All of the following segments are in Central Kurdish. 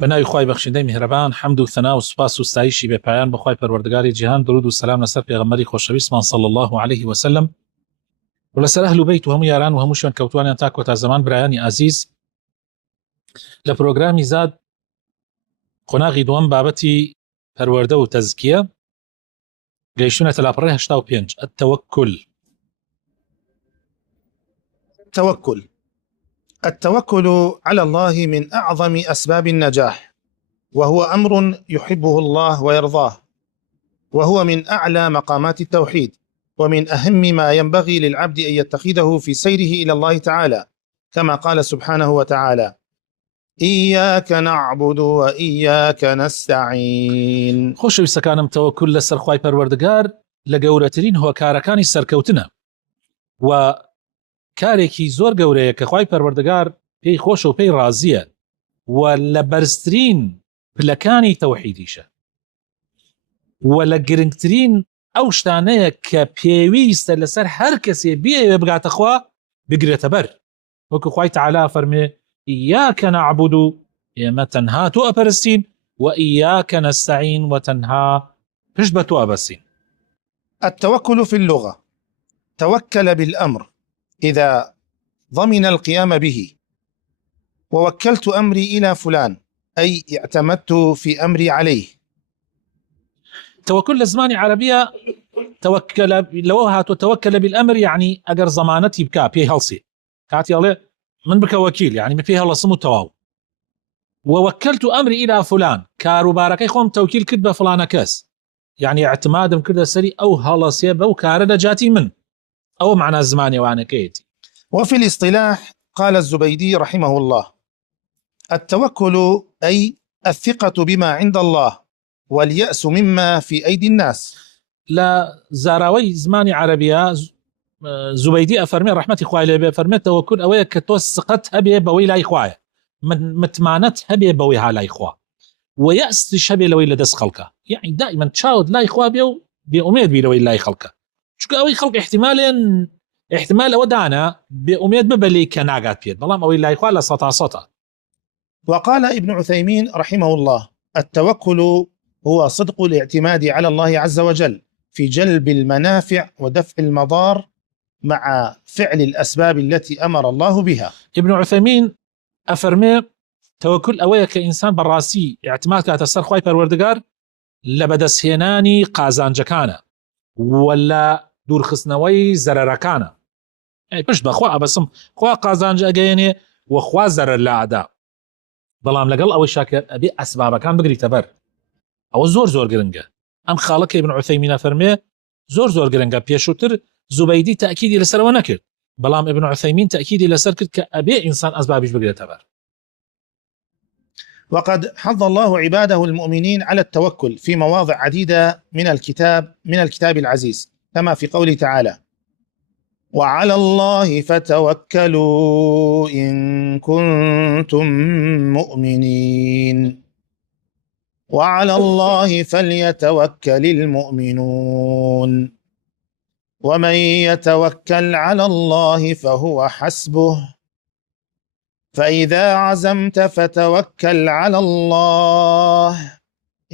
بناوی خوای بەخشندەی میهرەبان حەمد و ثنا و سوپاس و ستایشی بێپایان بەخوای پەروەردگاری جیهان، درود و سلام لەسەر پێغەمبەری خۆشەویستمان صلی الله عليه وسلم و لەسەر ئەهل و بەیت و هەموو یاران و هەموو شوێن کەوتوانیان تا کۆتا زەمان. برایانی عزیز، لە پرۆگرامی زاد قۆناغی دووەم بابەتی پەروەردە و تەزکیە گەیشتونەتە لاپەڕەی 85. التوكل على الله من أعظم أسباب النجاح، وهو أمر يحبه الله ويرضاه، وهو من أعلى مقامات التوحيد، ومن أهم ما ينبغي للعبد أن يتخذه في سيره إلى الله تعالى، كما قال سبحانه وتعالى: إياك نعبد وإياك نستعين. خۆشەویستەکانم، تەوەکل لەسەر خوای پەروەردگار لە گەورەترین هۆکارەکانی سەرکەوتنە و کارێکی زۆر گەورەیە کە خوای پەروەردگار پێی خۆشە و پێی ڕازیە و لە بەرزترین پلەکانی تەوحیدیشە و لە گرنگترین ئەو شتانەیە کە پێویستە لەسەر هەر کەسێ بێ بگاتە خوا بگرێتە بەر. وەکو خوای تەعالا فەرمێ: ئیاکە نەعبود، ئێمە تەنها تۆ ئەپەرستین، و ئیاکە نەستەعین، و تەنها پشت بە تۆ ئەبەستین. التوكل في اللغة توكل بالأمر إذا ضمن القيام به، ووكلت أمري إلى فلان أي اعتمدت في أمري عليه. توكل لزمانی عربیە توكل لەوە هاتووە توكل بالأمر، يعني ئەگەر زەمانەتی بکا پێی هەڵسی کاتی ئەڵێ من بکە وەکیل، يعني من پێی هەڵەسم و تەواو. ووكلت أمري إلى فلان، کاروبارەکەی خۆم تەوکیل کرد بە فلانە کەس، يعني اعتمادم کردە سەری ئەو هەڵەسێ بەو کارە لەجاتی من. أو معنى زماني وأنا كيتي. وفي الاصطلاح قال الزبيدي رحمه الله: التوكل أي الثقة بما عند الله واليأس مما في أيدي الناس. لا زاراوي زماني عربية زبيدي أفرمي رحمتي خواه لي بفرمي توكل أويا كتوسقت هبي بوي لا إخواه من متمانت هبي بوي هالا إخواه ويأس شبي لوي لدس خلقه، يعني دائما تشاود لا إخواه بيو بأميد بي لوي لا خلقه شو أوي خلق احتمال ودانا بأميد ببلي كناقات بيد بلام أوي لا إخواه لسطا. وقال ابن عثيمين رحمه الله: التوكل هو صدق الاعتماد على الله عز وجل في جلب المنافع ودفع المضار مع فعل الأسباب التي أمر الله بها. ابن عثيمين أفرمي توكل أويا كإنسان براسي اعتماد كاتسر خواي پروردگار لبدسهناني قازانجكانا ولا دور خسنوي زرركانا، يعني پشت بخوا بسم خوا قازانج أجيني وخوا زرر لاعدا، بلام لقل أو شاكر أبي أسباب كان بقري تبر أو زور قرنجة. أم خالك ابن عثيمين فرمي زور قرنجة بيشوتر زبيدي تأكيدي لسر ونكر، بلام ابن عثيمين تأكيدي لسر كرد كأبي إنسان أسبابش بقري تبر. وقد حض الله عباده المؤمنين على التوكل في مواضع عديدة من الكتاب العزيز، كما في قوله تعالى: وعلى الله فتوكلوا إن كنتم مؤمنين، وعلى الله فليتوكل المؤمنون، ومن يتوكل على الله فهو حسبه، فإذا عزمت فتوكل على الله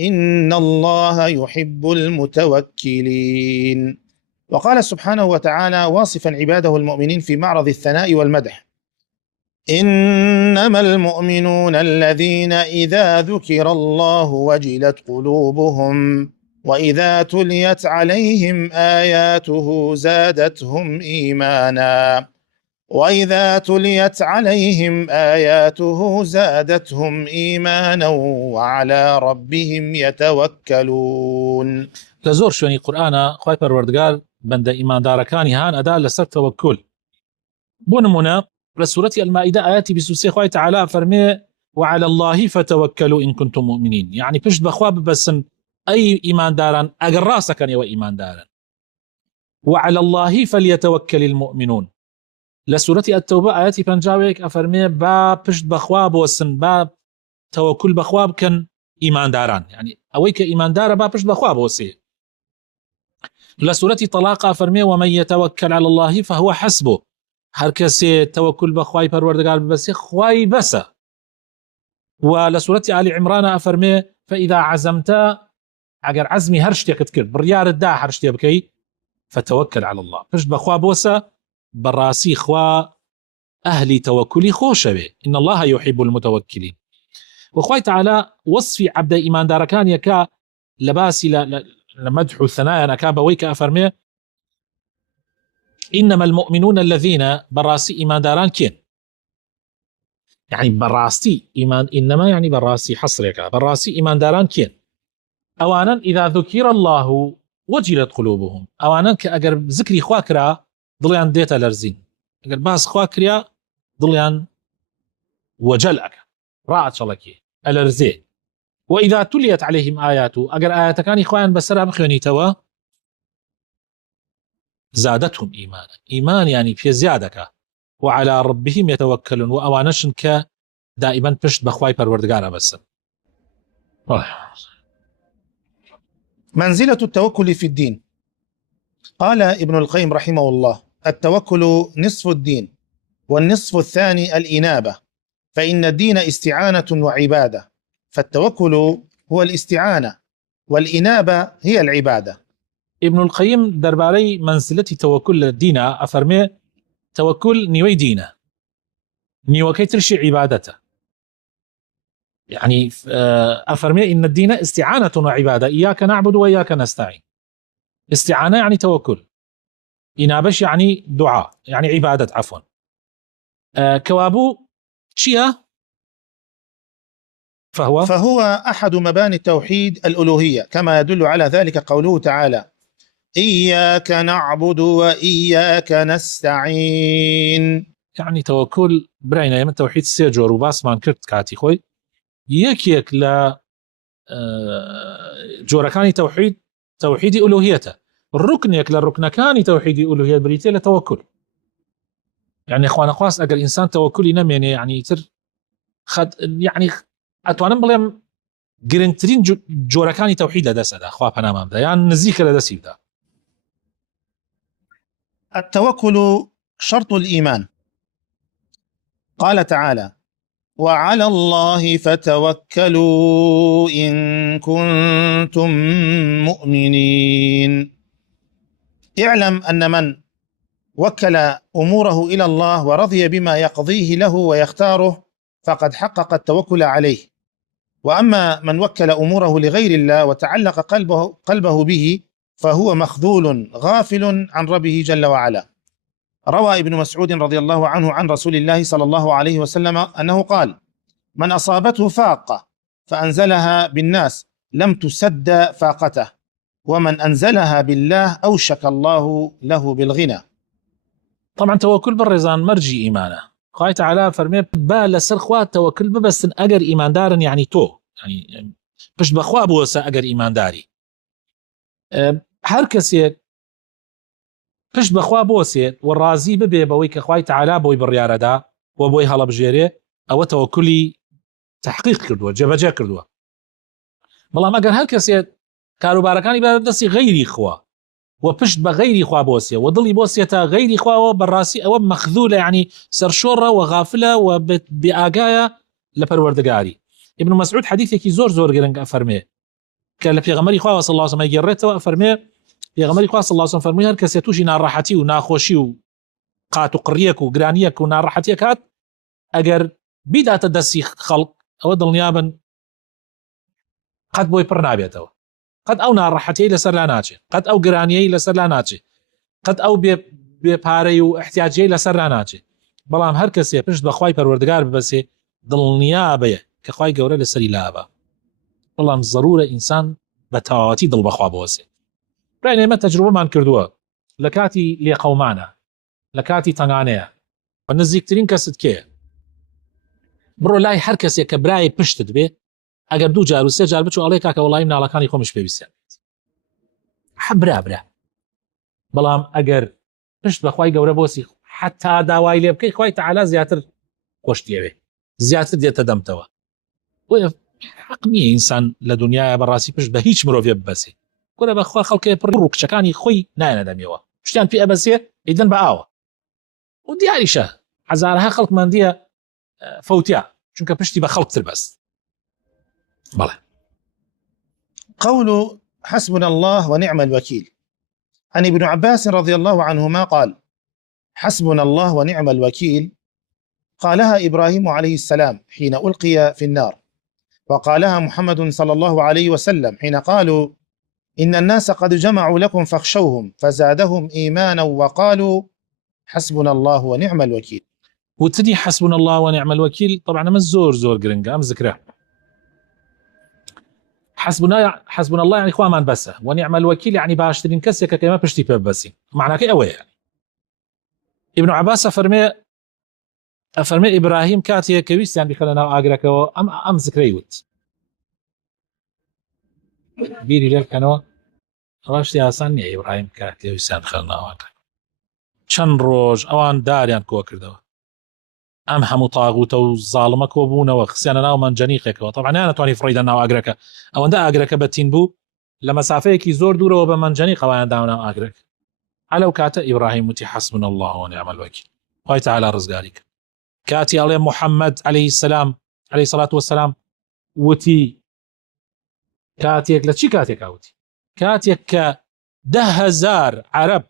إن الله يحب المتوكلين. وقال سبحانه وتعالى واصفا عباده المؤمنين في معرض الثناء والمدح: إنما المؤمنون الذين إذا ذكر الله وجلت قلوبهم وإذا تليت عليهم آياته زادتهم إيمانا وإذا تليت عليهم آياته زادتهم إيمانا وعلى ربهم يتوكلون. لزور شوێنی قورآنە خوای پەروەردگار بەندە ئیماندارەکانی هان ئەدا لەسەر تەوەکل. بۆ نمونە لە سوورەتی ئەلمائیدە ئاەتی 23 خوای تەعالا فەرمێ: وعلى الله فتوكلوا إن كنتم مؤمنين، يعني پشت بەخوا ببەسن ئەی ئیمانداران ئەگەر ڕاستەکەنەوە ئیماندارن. وعلى الله فليتوكل المؤمنون. لە سوورەتی التەوبە ئاەتی 50 ئەفەرمێ با پشت بەخوا بۆسن، با تەوەکل بەخوا بکەن ئیمانداران، يعني ئەوەی کە ئیماندارە با پشت بەخوا بۆسێ. لسورة طلاق فرمي: ومن يتوكل على الله فهو حسبه، هر کسی توکل به خوای پروردگار ببسه خوای بسه. ولسورة آل عمران أفرمي فإذا عزمت أجر عزمي هرشتي كتكر بريار الدا هرشتي بكي فتوكل على الله فشت بخوا بوسا براسي خوا أهلي توكلي خوشبه إن الله يحب المتوكلين. وخواي تعالى وصفي عبد إيمان داركان يكا لباسي لمدح الثنايا نكابا ويكا أفرمي إنما المؤمنون الذين براسي إيمان داران كين يعني براسي إيمان إنما يعني براسي حصرك براسي إيمان داران كين أوانا إذا ذكر الله وجلت قلوبهم أوانا كأجر ذكري خواكرا ضليان ديتا لرزين أجر باس خواكريا ضليان وجلك رأت شلكي الرزي وإذا تليت عليهم آياته أجر آيات كان إخوان بسرها بخيوني توا زادتهم إيمانا إيمان يعني في زيادك وعلى ربهم يتوكلون وأوانشن ك دائما بشت بخواي پروردگار بس. منزلة التوكل في الدين. قال ابن القيم رحمه الله التوكل نصف الدين والنصف الثاني الإنابة فإن الدين استعانة وعبادة فالتوكل هو الاستعانة والإنابة هي العبادة. ابن القيم درباري منزلتي توكل الدين أفرمي توكل نيوي دينه نيوي كيترشي عبادته يعني أفرمي إن الدين استعانة وعبادة إياك نعبد وإياك نستعين. استعانة يعني توكل إنابش يعني دعاء يعني عبادة عفوا. كوابو شيا فهو أحد مباني التوحيد الألوهية كما يدل على ذلك قوله تعالى إياك نعبد وإياك نستعين. يعني توكل برينا يمن توحيد سيجور وباسمان كرت كاتي خوي يك لا جوركاني توحيد ألوهيته الركن يك للركن كاني توحيد ألوهية بريتي لتوكل يعني إخوانا خواص أجر إنسان توكل ينمين يعني تر خد يعني أتوانم بلهم جرنترين جوركاني توحيد لدى سدا أخوة بنامام ده يعني نزيك لدى سيدا. التوكل شرط الإيمان. قال تعالى وعلى الله فتوكلوا إن كنتم مؤمنين. اعلم أن من وكل أموره إلى الله ورضي بما يقضيه له ويختاره فقد حقق التوكل عليه. وأما من وكل أموره لغير الله وتعلق قلبه به فهو مخذول غافل عن ربه جل وعلا. روى ابن مسعود رضي الله عنه عن رسول الله صلى الله عليه وسلم أنه قال من أصابته فاقة فأنزلها بالناس لم تسد فاقته ومن أنزلها بالله أوشك الله له بالغنى. طبعا توكل بالرزان مرجي إيمانه قال تعالى فرمي بال سرخوات توكل بس أجر إيمان دارن يعني تو يعني بش بخوا بوسا أجر إيمان داري هر كسي بش بخوا بوسي والرازي ببي بوي كخواي تعالى بوي بالريارة دا وبوي هلا بجيري أو توكلي تحقيق كردوه جبجة كردوه بلا ما قال هر كسي كاروباركاني بردسي غيري خوا وبشت بغيري خوا بوسيا وضلي بوسيتا غيري خوا وبراسي أو مخذولة يعني سرشورة وغافلة وبآقايا لبروردقاري. ابن مسعود حديثك زور قرنق أفرمي كان في غمري خوا صلى الله عليه وسلم يقرته وأفرمي في غمري خوا صلى الله عليه وسلم فرمي هركس يتوشي نار راحتي وناخوشي وقاتو قريك وقرانيك ونار راحتي كات أجر بيدا تدسي خلق أو ضل نيابا قد بوي برنابيته قد أو نار راحتي لسر لا ناتشي قد أو قرانيي لسر لا ناتشي قد أو بباري واحتياجي لسر لا ناتشي بلام هر كسي بشت بخواي پروردگار ببسي ضل نيابه كخواي قوري لسري لابا بلام ضرورة إنسان بتواتي ضل بخوا بوسي رأينا ما تجربة ما نكردوها لكاتي لقومانا لكاتي تنغانيا ونزيكترين كست كي برو لاي هر كسي كبراي پشتد بي اگر دو جار و سه جار بچو عليك كاك والله من علاقاني خومش بيبسيان حبرا بلام اگر پشت بخواي قورة بوسي حتى داواي لي بكي خواي تعالى زياتر خوشتيه بي زياتر ديتا دمتوا حق نيه انسان لدنيا براسي پشت بهيچ مروفيه ببسي كولا بخوا خلقه بروك شكاني خوي ناينا دميوا شتيان في ابسي اذن باوا ودياري شه عزارها خلق مانديه فوتيا چونك پشتي بخلق تلبس بلى. قول حسبنا الله ونعم الوكيل. عن ابن عباس رضي الله عنهما قال: حسبنا الله ونعم الوكيل قالها إبراهيم عليه السلام حين ألقي في النار، وقالها محمد صلى الله عليه وسلم حين قالوا: إن الناس قد جمعوا لكم فاخشوهم، فزادهم إيمانا وقالوا: حسبنا الله ونعم الوكيل. وتدي حسبنا الله ونعم الوكيل طبعا من زور قرنقة أم ذكره. حسبنا الله يعني إخوان من بس، ونعم الوكيل يعني باشترين كسك كما بشتي بس معناه كي أوي يعني. ابن عباس أفرمي إبراهيم كاتي كويس يعني بخلنا أجرك أم ذكريوت بيري لك كانوا راشتي أصلا إبراهيم كاتي ويسان خلنا أجرك شن روج أوان داريان كوا كردوا أم همو طاغوت وظالمك وبونا وخسيانا ناو من جنيقك. طبعا أنا تواني فريدا ناو أجرك أو دا أجرك بتين بو لما سافيك يزور دورة وبمن جنيق وأنا داونا أجرك على وكاتا إبراهيم متي حسبنا الله ونعم الوكيل. قاي تعالى رزقالك كاتي عليه محمد عليه السلام عليه الصلاة والسلام وتي كاتيك لتشي كاتيك أوتي كاتيك ك10,000 عرب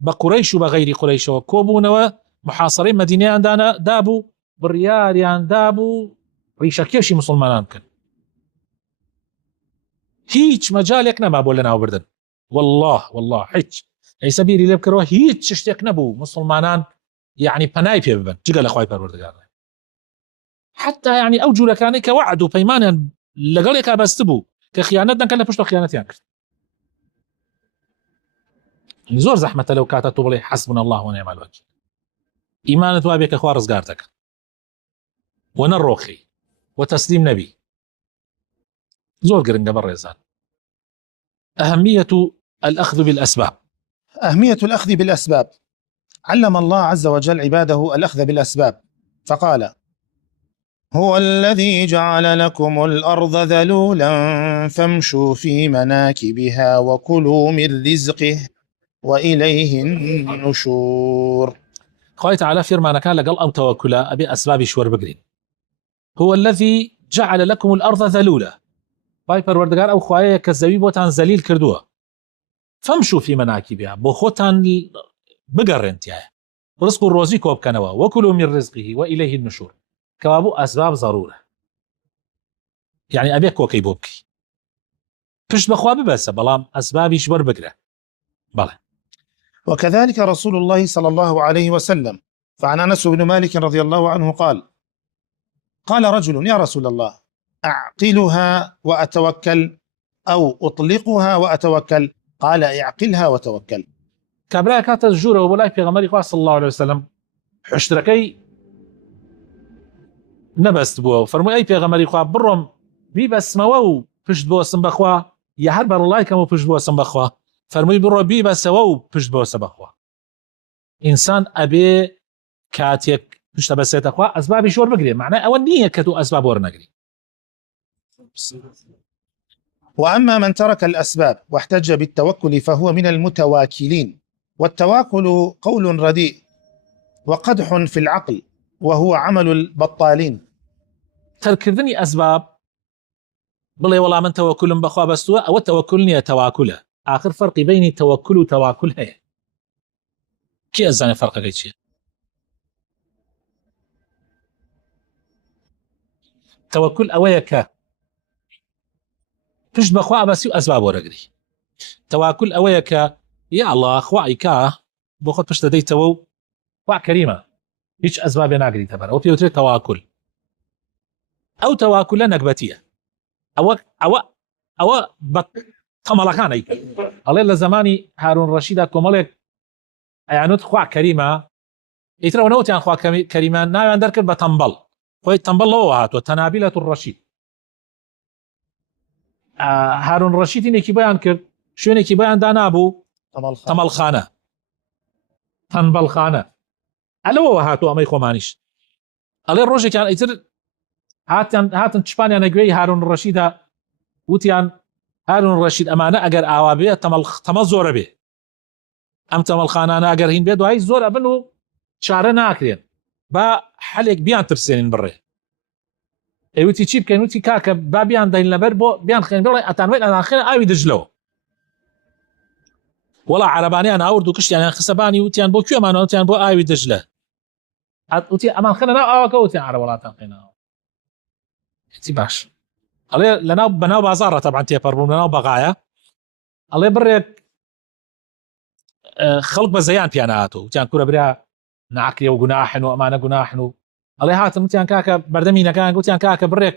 بقريش وبغير قريش وكوبون محاصرين مدينة عندنا دابو بالريال يعني دابو ريشكيشي مسلمان كان هيج مجالك نما بولنا وبردن والله هيج أي سبيري لبكروا هيج اشتيك نبو مسلمانان يعني بناي بيبن جقل أخوي بردقار حتى يعني أوجو لكاني كوعدوا بيمانا لقالك أبستبو كخيانتنا كان لبشتو خيانتي يعني زور زحمة لو كانت تبلي حسبنا الله ونعم الوكيل. إيمان توابك أخوة رزقارتك ونروخي وتسليم نبي زور قرنقة بالرزان. أهمية الأخذ بالأسباب. أهمية الأخذ بالأسباب. علم الله عز وجل عباده الأخذ بالأسباب فقال: هو الذي جعل لكم الأرض ذلولا فامشوا في مناكبها وكلوا من رزقه وإليه النشور. خوي تعالى فيرما كان لقل أو توكلا أبي أسباب شور بقرين. هو الذي جعل لكم الأرض ذلولا بايبر وردقار أو خوايا كالزبيب وتان زليل كردوها فامشوا في مناكبها بخوتان بقرنت يعني رزق الروزي كوب كنوا وكلوا من رزقه وإليه النشور كوابو أسباب ضرورة يعني أبيك وكي بوبكي فش بخوابي بس بلام أسبابي شبر بقرة بلى. وكذلك رسول الله صلى الله عليه وسلم. فعن أنس بن مالك رضي الله عنه قال رجل: يا رسول الله، أعقلها وأتوكل أو أطلقها وأتوكل؟ قال: اعقلها وتوكل. كابلا كاتا الجورة وبلاي في غماري صلى الله عليه وسلم حشتركي نبست بوه فرمو أي في غماري خواه برم بي بس موو پشت بوه سنبخواه يا هر بر الله كمو پشت بوه سنبخواه فرموی برو بی بس وو پشت بوه سنبخواه. إنسان أبي كاتيك پشت بسيت أخواه أسبابي شور بقري معناه أول نية كتو أسباب ورنقري. وأما من ترك الأسباب واحتج بالتوكل فهو من المتواكلين. والتواكل قول رديء وقدح في العقل وهو عمل البطالين. تركذني أسباب بلي والله من توكل بخوا بستوى أو توكلني تواكله. آخر فرق بين توكل وتواكل هي كي أزاني فرق كيتشي توكل أويك فش بخوا بس أسباب ورقري تواكل أويك يا الله خوايك بخوت فش تدي تو خوا كريمة هيش أسباب ناقري تبر أو بيوتري تواكل أو تواكل نقبتية أو طملكان أيك الله إلا زماني هارون رشيد كمالك يعني خوا كريمة يترى ونوتي عن خوا كريمة نايو عندك بتنبل خوي تنبل لوهات وتنابلة الرشيد. هارون رشيد إني كبيان كرد شو إني كبيان دانا أبو تمل خانة تنبل خانة ألو هاتو أمي خومانيش الله الرجل كان يتر هاتن تشباني أنا قوي هارون الرشيد وتيان هارون الرشيد أمانة أجر أوابيه تمل زور به أم تمل خانة أنا أجر هين بيدو هاي زور أبنو شعر ناكرين با حلق بيان ترسين بري ئەیوتی چی بکەین وتی کاکە بابیان دەین لەبەر بۆ بیان خێن بڵێ ئەتانوێت ئەناخێن ئاوی دژلەوە وەڵا عەرەبانیان ئاورد و کشتیان خسەبانی وتیان بۆ کوێمانەوە وتیان بۆ ئاوی دژلە وتی ئەمان خێنە ناو ئاوەکە وتیان عەرە وڵاتان خێنەوە هیچی باش ئەڵێ لەناو بەناو بازاڕە تەبعاً تێپەڕبووم لەناو بەغایە ئەڵێ بڕێک خەڵک بە زەیان پیان هاتووە وتیان کوورە برا نعکرێ و گوناحن و ئەمانە گوناحن و ئەڵێ هاتم وتیان کاکە بەردەمینەکان گوتیان کاکە بڕێک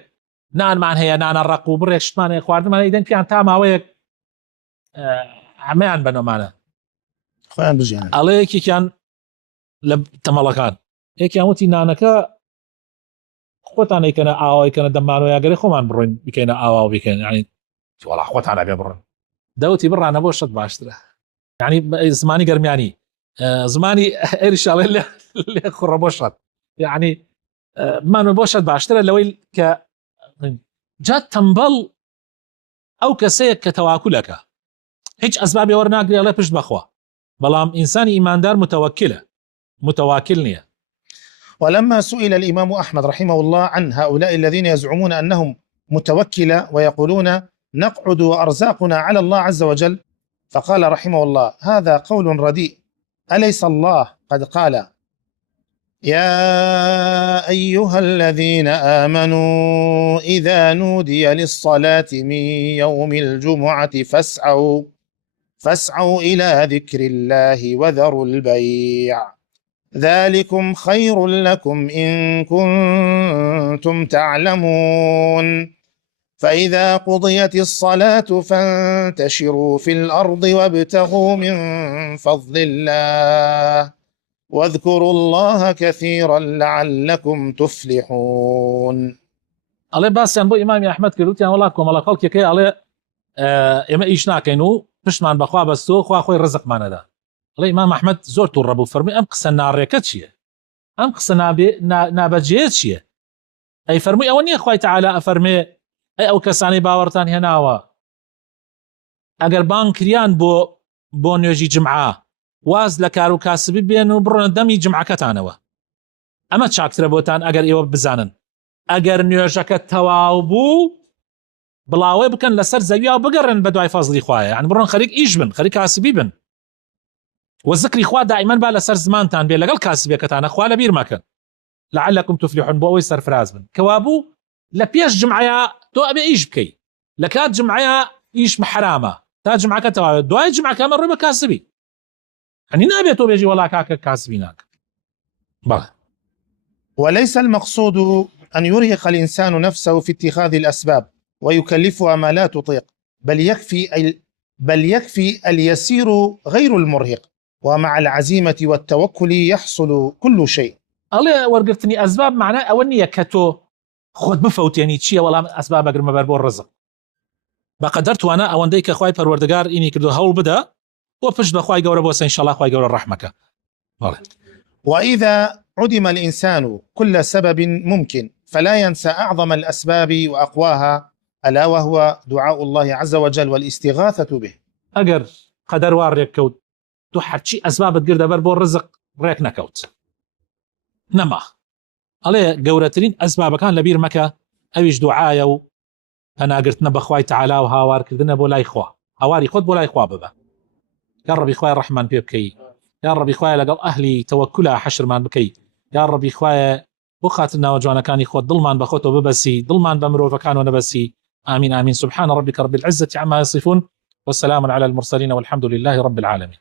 نانمان هەیە نانە ڕق و بڕێک شتمانەیە خواردنمان ئیدەن پیان تا ماوەیەک هەمەیان بنەمانە خۆیان بژێنن ئەڵێ یەکێکیان لە تەمەڵەکان یەکیان وتی نانەکە خۆتان ئەیکەنە ئاوایکەنە دەمانەوە یاگەری خۆمان بڕۆین بکەینە ئاوا و بکەین یعنی وەڵا خۆتان ئەبێ بڕن دەوتی بڕانە بۆ شت باشترە یعنی زمانی گەرمیانی زمانی ئێریشاڵێ لێ خوڕە بۆ شت یعنی بمانوە بۆ شت باشترە لەوەی کە جات تەمبەڵ ئەو کەسەیە کە تەواکولەکە هیچ ئەسبابی وەرناگرێ ئەڵێ پشت بەخوا بەڵام ئینسانی ئیماندار متواكل نییە. ولما سئل الإمام أحمد رحمه الله عن هؤلاء الذين يزعمون أنهم متوكلة ويقولون نقعد وأرزاقنا على الله عز وجل فقال رحمه الله هذا قول رديء أليس الله قد قال يا أيها الذين آمنوا إذا نودي للصلاة من يوم الجمعة فاسعوا إلى ذكر الله وذروا البيع ذلكم خير لكم إن كنتم تعلمون فإذا قضيت الصلاة فانتشروا في الأرض وابتغوا من فضل الله واذكروا الله كثيرا لعلكم تفلحون. الله باسیان بۆ ئیمامی ئەحمەد کردوتیان وڵا کۆمەڵە خەڵکێکەی ئەڵێ ئێمە ئیش ناکەین و پشتمان بەخوا بەستۆ خوا خۆی ڕزقمانەدا. ئەڵێ ئیمام ئەحمەد زۆر تووڕە بوو فەرمووی ئەم قسە ناڕێکە چییە؟ ئەم قسە نابەجێ چییە؟ ئەی فەرمووی ئەوە نییە خوای تەعالا ئەفەرمێ ئەی ئەو کەسانی باوەڕتان هێناوە ئەگەر بانگ کریان بۆ نوێژی جمعە واز لە کار و کاسبی بێن و بڕۆنە دەمی جمعەکەتانەوە ئەمە چاکترە بۆتان ئەگەر ئێوە بزانن ئەگەر نوێژەکە تەواو بوو بڵاوێ بکەن لەسەر زەویا و بگەڕن بە دوای فەزلی خوایە یعنی بڕۆن خەریک ئیش بن خەریک کاسبی بن و ذکری خوا دائیمەن با لەسەر زمانتان بێ لەگەڵ کاسبیەکەتانە خوا لەبیر مەکەن لعلكم تفلحون بۆ ئەوەی سەرفراز بن کەوا بوو لە پێش جمعەیە تۆ ئەبێ ئیش بکەی لە کات جمعەیە ئیش حرامە تا جمعەکە تەواوێت دوای جمعەکە ئەمە ڕووی بە کاسبی يعني نابێت تۆ بێژی وەڵا کاکە کاسبی ناکە بەڵێ. وليس المقصود أن يرهق الإنسان نفسه في اتخاذ الأسباب ويكلفها ما لا تطيق بل يكفي اليسير غير المرهق ومع العزيمة والتوكل يحصل كل شيء. ئەڵێ وەرگرتنی ئەسباب معنە ئەوە نییە کە تۆ خۆت بفەوتێنی چییە وەڵام ئەسباب ئەگرمە بەر بۆ ڕزق بەقەدەر توانە ئەوەندەی کە خوای پەروەردگار ئینی کردو هەوڵ بدە و پشت بەخوای گەورە بۆ ئینشاءالله خوای گەورە ڕەحمەکە. وإذا عدم الإنسان كل سبب ممكن فلا ينسى أعظم الأسباب وأقواها ألا وهو دعاء الله عز وجل والاستغاثة به. ئەگەر قەدەر وا ڕێک کەوت تۆ هەرچی ئەسبابت گردە بەر بۆ ڕزق ڕێک نەکەوت نەما ئەڵێ گەورەترین ئەسبابەکان لەبیر مەکە ئەویش دوعایە و پەناگرتنە بەخوای تەعالا و هاوارکردنە بۆ لای خوا هاواری خۆت بۆ لای خوا ببە یا ڕەبی خوای ڕەحمان پێ بکەی یا ڕەبی خوای لەگەڵ ئەهلی تەوەکولە حەشرمان بکەی یا ڕەبی خوایە بۆ خاتر ناوە جوانەکانی خۆت دڵمان بە خۆتەوە ببەسی دڵمان بە مرۆڤەکانەوە نەبەسی آمين آمين سبحان ربك رب العزة عما يصفون والسلام على المرسلين والحمد لله رب العالمين.